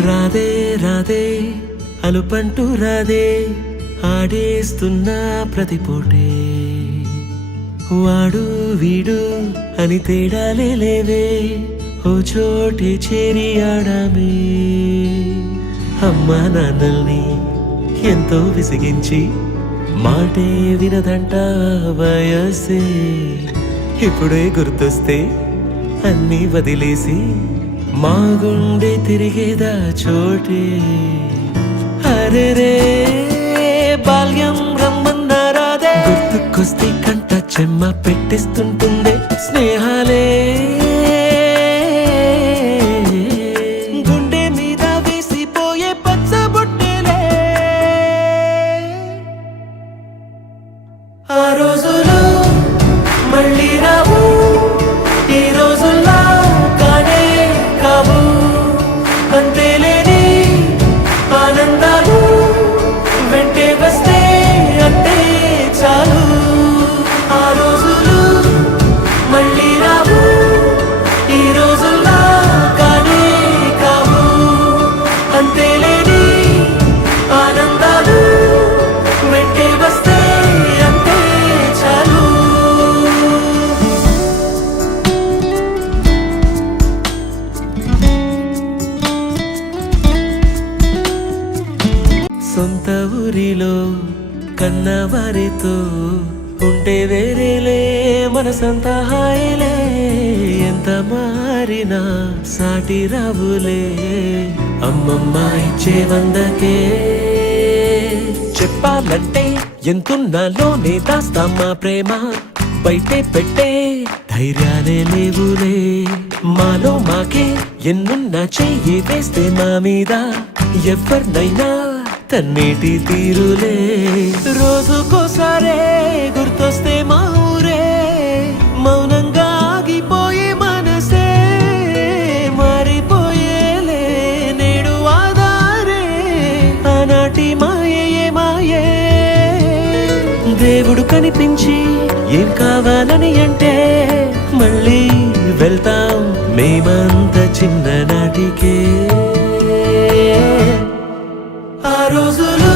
రాదే రాదే అలుపంటూ రాదే ఆడేస్తున్నా ప్రతి పూటే వాడు వీడు అని తేడాలే లేవే ఓ చోటే చేరి ఆడామే అమ్మా నాన్నల్ని ఎంతో విసిగించి మాటే వినదంట వయసే ఇప్పుడే గుర్తొస్తే అన్నీ వదిలేసి మా గుండె తిరిగేదా చోటే అరెరే బాల్యం రమ్మన్నారాదే గుర్తుకొస్తే కంట చెమ్మ పెట్టిస్తుంటుందే స్నేహాలే గుండె మీద వేసిపోయే పచ్చబొట్టెలే ఆ రోజులు మళ్ళీ రావు ఈ రోజుల్లా కానే కావు అంతేలేని ఆనందాలు వెంటే వస్తే అంతే చాలు ఆ రోజులు మళ్ళీ రావు ఈ రోజుల్లా కానే కావు అంతేలేని ఆనందాలు వెంటే వస్తే అంతే చాలు సొంత ఊరిలో కన్నవారితో ఉంటే వేరేలే మనసంతా హాయిలే ఎంత మారినా సాటి రావులే అమ్మమ్మ ఇచ్చే వందకే చెప్పాలంటే ఎంతున్నాలోనే దాస్తామా ప్రేమ బయటే పెట్టే ధైర్యాలే లేవులే మాలో మాకే ఎన్నున్నా చెయ్యి వేస్తే మా మీద ఎవరినైనా తన్నేటి తీరులే రోజుకోసారే గుర్తొస్తే మా ఊరే మౌనంగా ఆగిపోయే మనసే మారిపోయేలే నేడు ఆధారే ఆనాటి మాయే మాయే దేవుడు కనిపించి ఏం కావాలని అంటే మళ్ళీ వెళ్తాం మేమంత చిన్ననాటికే ఆ రోజులు